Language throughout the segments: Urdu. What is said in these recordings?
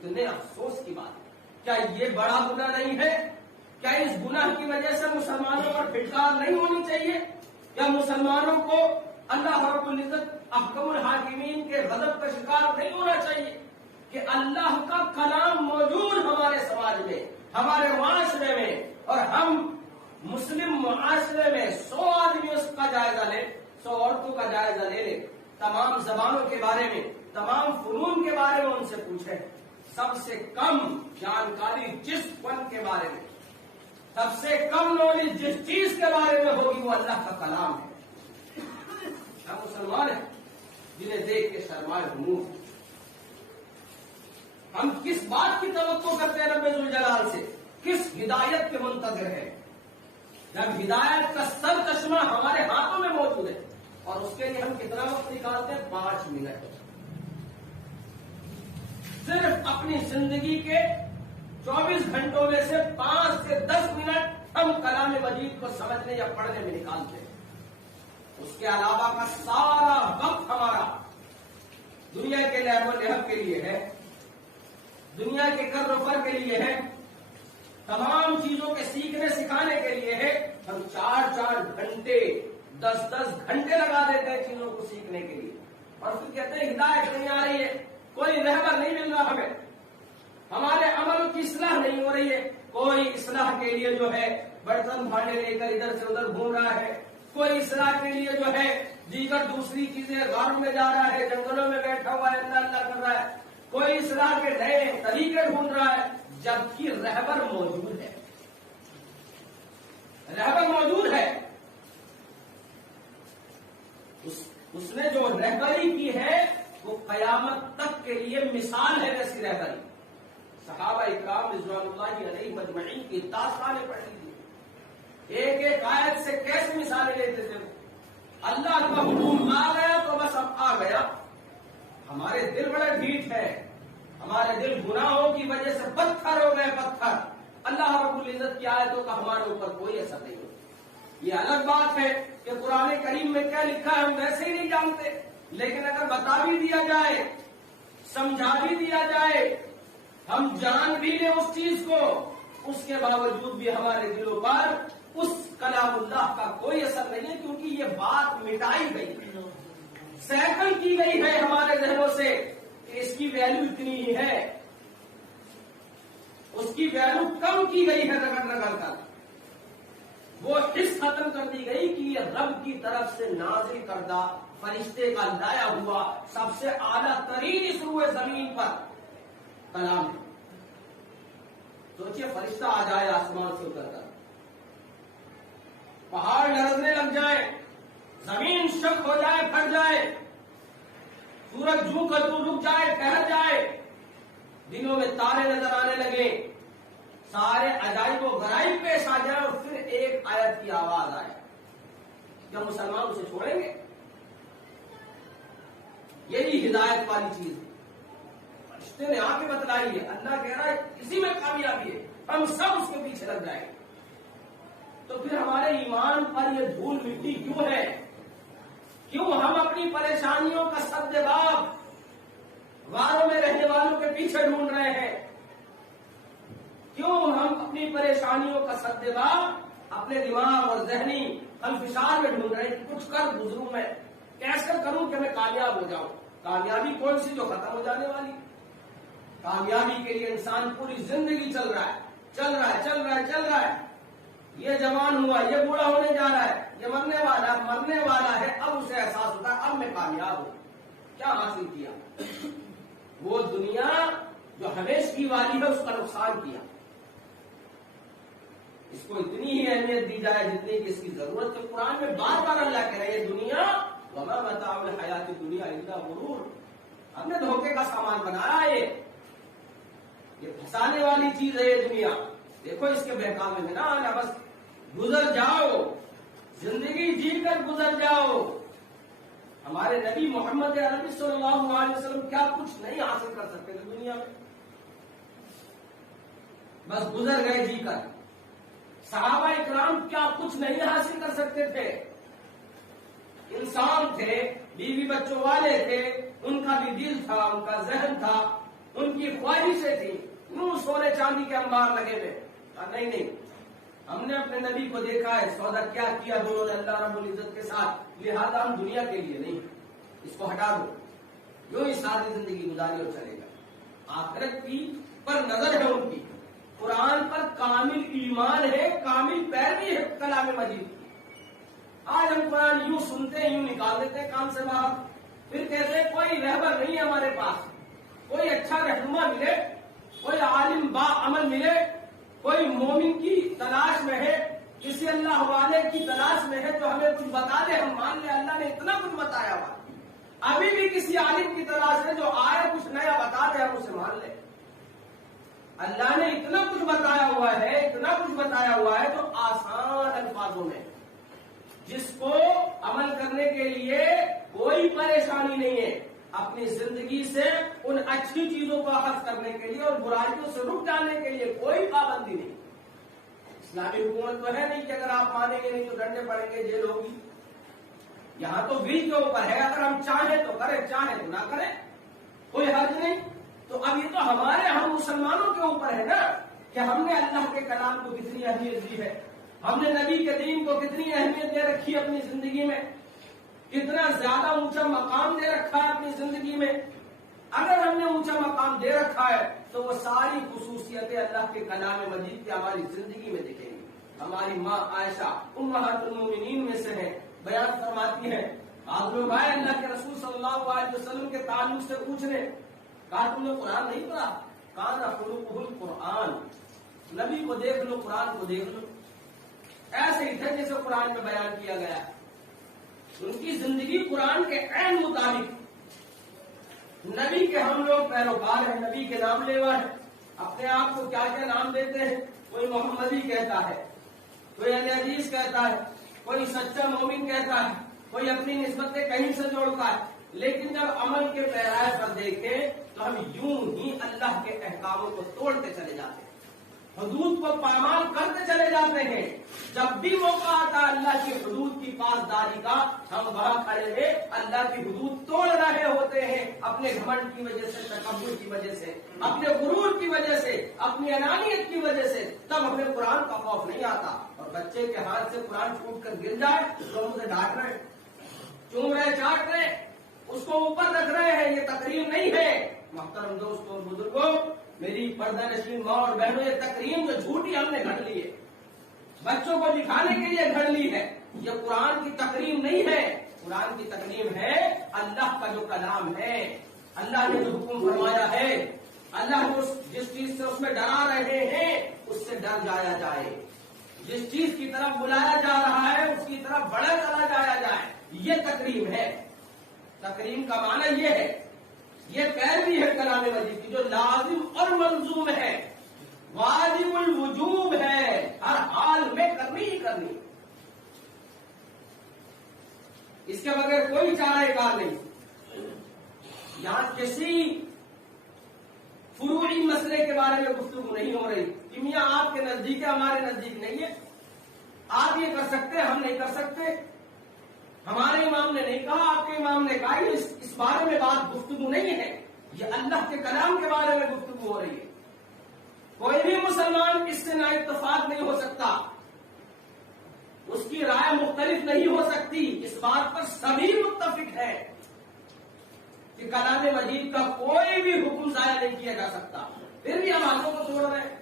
کتنے افسوس کی بات ہے. کیا یہ بڑا گناہ نہیں ہے؟ کیا اس گناہ کی وجہ سے مسلمانوں پر پھٹکار نہیں ہونی چاہیے؟ کیا مسلمانوں کو اللہ رب العزت احکم الحاکمین کے غضب کا شکار نہیں ہونا چاہیے کہ اللہ کا کلام موجود ہمارے سماج میں، ہمارے معاشرے میں، اور ہم مسلم معاشرے میں 100 آدمی اس کا جائزہ لے، 100 عورتوں کا جائزہ لے لے، تمام زبانوں کے بارے میں، تمام فنون کے بارے میں ان سے پوچھیں، سب سے کم جانکاری جس فن کے بارے میں، سب سے کم نالج جس چیز کے بارے میں ہوگی وہ اللہ کا کلام ہے. ہم مسلمان ہیں جنہیں دیکھ کے شرمائے ہوں. ہم کس بات کی توقع کرتے ہیں رب ذوالجلال سے؟ کس ہدایت کے منتظر ہیں؟ جب ہدایت کا سر چشمہ ہمارے ہاتھوں میں موجود ہے، اور اس کے لیے ہم کتنا وقت نکالتے ہیں؟ 5 منٹ. صرف اپنی زندگی کے 24 گھنٹوں میں سے 5 سے 10 منٹ ہم کلام مجید کو سمجھنے یا پڑھنے میں نکالتے ہیں. اس کے علاوہ کا سارا وقت ہمارا دنیا کے لہو و لہب کے لیے ہے، دنیا کے کر و فر کے لیے ہے، تمام چیزوں کے سیکھنے سکھانے کے لیے ہے. ہم 4 گھنٹے 10 گھنٹے لگا دیتے ہیں چیزوں کو سیکھنے کے لیے، اور پھر کہتے ہیں ہدایت نہیں آ رہی ہے، کوئی رہبر نہیں مل رہا ہمیں، ہمارے عمل کی اصلاح نہیں ہو رہی ہے. کوئی اصلاح کے لیے جو ہے برتن بھانے لے کر ادھر سے ادھر گھوم رہا ہے، کوئی اصلاح کے لیے جو ہے دیگر دوسری چیزیں غاروں میں جا رہا ہے، جنگلوں میں بیٹھا ہوا ہے، اللہ اللہ کر رہا ہے، کوئی اصلاح کے نئے طریقے ڈھونڈ رہا ہے، جبکہ رہبر موجود ہے. رہبر موجود ہے. اس نے جو رہبری کی ہے وہ قیامت تک کے لیے مثال ہے ویسی رہبری. صحابہ اکرام رضوان اللہ علیہ مجمعین کی داستانیں پڑھ لیجیے، ایک ایک آیت سے کیسے مثالیں لیتے تھے. اللہ کا حکم آ گیا تو بس اب آ گیا. ہمارے دل بڑے ڈھیٹ ہیں، ہمارے دل گناہوں کی وجہ سے پتھر ہو گئے پتھر. اللہ رب العزت کی آیتوں کا ہمارے اوپر کوئی اثر نہیں ہوتا. یہ الگ بات ہے کہ قرآن کریم میں کیا لکھا ہے ہم ویسے ہی نہیں جانتے، لیکن اگر بتا بھی دیا جائے، سمجھا بھی دیا جائے، ہم جان بھی لیں اس چیز کو، اس کے باوجود بھی ہمارے دلوں پر اس کلام اللہ کا کوئی اثر نہیں ہے، کیونکہ یہ بات مٹائی گئی ہے، سیکل کی گئی ہے ہمارے ذہنوں سے کہ اس کی ویلیو اتنی ہی ہے، اس کی ویلیو کم کی گئی ہے رگڑ رگڑ کر. وہ حص ختم کر دی گئی کہ یہ رب کی طرف سے نازل کردہ فرشتے کا لایا ہوا سب سے اعلیٰ ترین اس روئے زمین پر کلام ہے. سوچئے فرشتہ آ جائے آسمان سے اتر کر، پہاڑ لرزنے لگ جائے، زمین شک ہو جائے، پھٹ جائے، سورج جوں کا تو رک جائے، ٹہر جائے، دنوں میں تارے نظر آنے لگے، سارے عجائب و غرائب پیش آ جائے، اور پھر ایک آیت کی آواز آئے. کیا مسلمان اسے چھوڑیں گے؟ یہی ہدایت والی چیز ہے. فرشتے نے آ کے بتلائی ہے، اللہ کہہ رہا ہے اسی میں کامیابی ہے، ہم سب اس کے پیچھے لگ جائیں گے. تو پھر ہمارے ایمان پر یہ دھول مٹی کیوں ہے؟ کیوں ہم اپنی پریشانیوں کا سدباب غاروں میں رہنے والوں کے پیچھے ڈھونڈ رہے ہیں؟ کیوں ہم اپنی پریشانیوں کا سدباب اپنے دماغ اور ذہنی انفشار میں ڈھونڈ رہے ہیں کہ کچھ کر گزروں، میں کیسے کروں کہ میں کامیاب ہو جاؤں؟ کامیابی کون سی جو ختم ہو جانے والی؟ کامیابی کے لیے انسان پوری زندگی چل رہا ہے. یہ جوان ہوا، یہ بوڑھا ہونے جا رہا ہے، یہ مرنے والا ہے، اب اسے احساس ہوتا ہے اب میں کامیاب ہوں. کیا حاصل کیا؟ وہ دنیا جو ہمیشگی والی ہے اس کا نقصان کیا. اس کو اتنی ہی اہمیت دی جائے جتنی کہ اس کی ضرورت ہے. قرآن میں بار بار اللہ کہہ رہے ہیں دنیا وما متاع الحیات الدنیا الا غرور. ہم نے دھوکے کا سامان بنایا ہے، یہ پھنسانے والی چیز ہے یہ دنیا. دیکھو اس کے بہکامے میں نہ آنا، بس گزر جاؤ، زندگی جی کر گزر جاؤ. ہمارے نبی محمد عربی صلی اللہ علیہ وسلم کیا کچھ نہیں حاصل کر سکتے تھے دنیا میں، بس گزر گئے جی کر. صحابہ اکرام کیا کچھ نہیں حاصل کر سکتے تھے، انسان تھے، بیوی بچوں والے تھے، ان کا بھی دل تھا، ان کا ذہن تھا، ان کی خواہشیں تھیں، یوں سونے چاندی کے انبار لگے ہوئے. نہیں، ہم نے اپنے نبی کو دیکھا ہے سودا کیا کیا دونوں نے اللہ رب العزت کے ساتھ، لہذا ہم دنیا کے لیے نہیں، اس کو ہٹا دو، یوں ہی ساری زندگی گزاری اور چلے گا. آخرت کی پر نظر ہے ان کی، قرآن پر کامل ایمان ہے، کامل پیروی ہے کلام مجید کی. آج ہم قرآن یوں سنتے ہیں، یوں نکال دیتے ہیں کام سے باہر، پھر کہتے ہیں کوئی رہبر نہیں ہے ہمارے پاس، کوئی اچھا رہنما ملے، کوئی عالم با عمل ملے، کوئی مومن کی تلاش میں ہے، کسی اللہ والے کی تلاش میں ہے تو ہمیں کچھ بتا دے، ہم مان لیں اللہ نے اتنا کچھ بتایا ہوا. ابھی بھی کسی عالم کی تلاش ہے جو آئے کچھ نیا بتا دے، ہم اسے مان لیں. اللہ نے اتنا کچھ بتایا ہوا ہے، اتنا کچھ بتایا ہوا ہے تو آسان الفاظوں میں، جس کو عمل کرنے کے لیے کوئی پریشانی نہیں ہے، اپنی زندگی سے ان اچھی چیزوں کو اخذ کرنے کے لیے اور برائیوں سے رک جانے کے لیے کوئی پابندی نہیں. اسلامی حکومت تو ہے نہیں کہ اگر آپ مانیں گے نہیں تو ڈنڈے پڑیں گے، جیل ہوگی. یہاں تو ول کے اوپر ہے، اگر ہم چاہیں تو کریں، چاہیں تو نہ کریں، کوئی حرج نہیں. تو اب یہ تو ہم مسلمانوں کے اوپر ہے نا کہ ہم نے اللہ کے کلام کو کتنی اہمیت دی ہے، ہم نے نبی کے دین کو کتنی اہمیت دے رکھی ہے اپنی زندگی میں، کتنا زیادہ اونچا مقام دے رکھا ہے اپنی زندگی میں. اگر ہم نے اونچا مقام دے رکھا ہے تو وہ ساری خصوصیتیں اللہ کے کلام مجید کی ہماری زندگی میں دکھیں گی. ہماری ماں عائشہ امہات المومنین میں سے ہے، بیان فرماتی ہے، آپ لوگ آئے اللہ کے رسول صلی اللہ علیہ وسلم کے تعلق سے پوچھنے، کہا تم نے قرآن نہیں پڑھا؟ کان خلقہ القرآن، نبی کو دیکھ لو، قرآن کو دیکھ لو، ایسے ہی تھے جیسے قرآن میں بیان کیا گیا. ان کی زندگی قرآن کے عین مطابق. نبی کے ہم لوگ پیروکار ہیں، نبی کے نام لیوا ہیں، اپنے آپ کو کیا کیا نام دیتے ہیں، کوئی محمدی کہتا ہے، کوئی اہل حدیث کہتا ہے، کوئی سچا مومن کہتا ہے، کوئی اپنی نسبتیں کہیں سے جوڑتا ہے. لیکن جب عمل کے پیرائے پر دیکھیں تو ہم یوں ہی اللہ کے احکاموں کو توڑتے چلے جاتے ہیں، حدود کو پامال کرتے چلے جاتے ہیں. جب بھی موقع آتا ہے اللہ کی حدود کی پاسداری کا، ہم وہاں کھڑے ہوئے اللہ کی حدود توڑ رہے ہوتے ہیں، اپنے گھمنڈ کی وجہ سے، تکبر کی وجہ سے، اپنے غرور کی وجہ سے، اپنی انانیت کی وجہ سے. تب ہمیں قرآن کا خوف نہیں آتا. اور بچے کے ہاتھ سے قرآن ٹوٹ کر گر جائے تو ہم اسے ڈانٹ رہے، چوم رہے، چاٹ رہے، اس کو اوپر رکھ رہے ہیں. یہ تقریم نہیں ہے. محترم دوستوں اور بزرگوں، میری پردہ نشین ماں اور بہنوں، یہ تقریم جو جھوٹی ہم نے گھڑ لی ہے، بچوں کو دکھانے کے لیے گھڑ لی ہے، یہ قرآن کی تقریم نہیں ہے. قرآن کی تقریم ہے اللہ کا جو کلام ہے، اللہ نے جو حکم فرمایا ہے، اللہ نے جس چیز سے اس میں ڈرا رہے ہیں اس سے ڈر جایا جائے، جس چیز کی طرف بلایا جا رہا ہے اس کی طرف بڑھا چلا جایا جائے. یہ تقریم ہے. تقریم کا معنی یہ ہے، یہ پیروی ہے کلام مجید کی جو لازم اور ملزوم ہے، واجب الوجوب ہے، ہر حال میں کرنی ہی کرنی، اس کے بغیر کوئی چارہ کار نہیں. یہاں کسی فروعی مسئلے کے بارے میں گفتگو نہیں ہو رہی کہ میاں آپ کے نزدیک ہے، ہمارے نزدیک نہیں ہے، آپ یہ کر سکتے ہیں، ہم نہیں کر سکتے، ہمارے امام نے نہیں کہا، آپ کے امام نے کہا. اس بارے میں بات گفتگو نہیں ہے، یہ اللہ کے کلام کے بارے میں گفتگو ہو رہی ہے. کوئی بھی مسلمان اس سے نا اتفاق نہیں ہو سکتا، اس کی رائے مختلف نہیں ہو سکتی. اس بات پر سبھی متفق ہیں کہ کلام مجید کا کوئی بھی حکم ضائع نہیں کیا جا سکتا. پھر بھی ہم ہاتھوں کو توڑ رہے ہیں،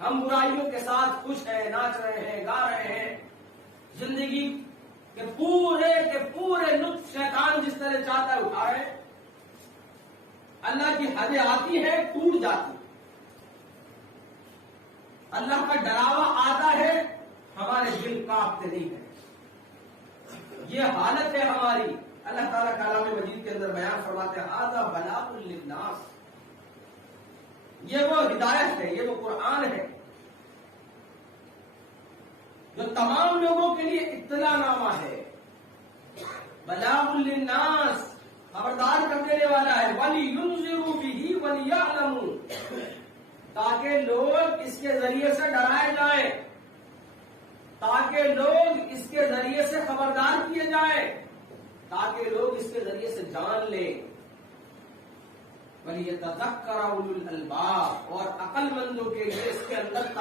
ہم برائیوں کے ساتھ خوش ہیں، ناچ رہے ہیں، گا رہے ہیں. زندگی کے پورے لطف شیطان جس طرح چاہتا ہے اٹھا رہے ہیں. اللہ کی حدیں آتی ہے، ٹوٹ جاتی. اللہ کا ڈراوا آتا ہے، ہمارے دل کانپتے نہیں ہیں. یہ حالت ہے ہماری. اللہ تعالیٰ کلام مجید کے اندر بیان فرماتے ہیں، ھذا بلاغ للناس، یہ وہ ہدایت ہے، یہ وہ قرآن ہے جو تمام لوگوں کے لیے اطلاع نامہ ہے. بلاغ للناس، خبردار کر دینے والا ہے. وَلِيُنذِرُوا بِهِ وَلِيَعْلَمُوا، تاکہ لوگ اس کے ذریعے سے ڈرائے جائیں، تاکہ لوگ اس کے ذریعے سے خبردار کیے جائیں، تاکہ لوگ اس کے ذریعے سے جان لیں وَلِيَتَذَكَّرَ أُولُو الْأَلْبَابِ، اور عقل مندوں کے لیے اس کے اندر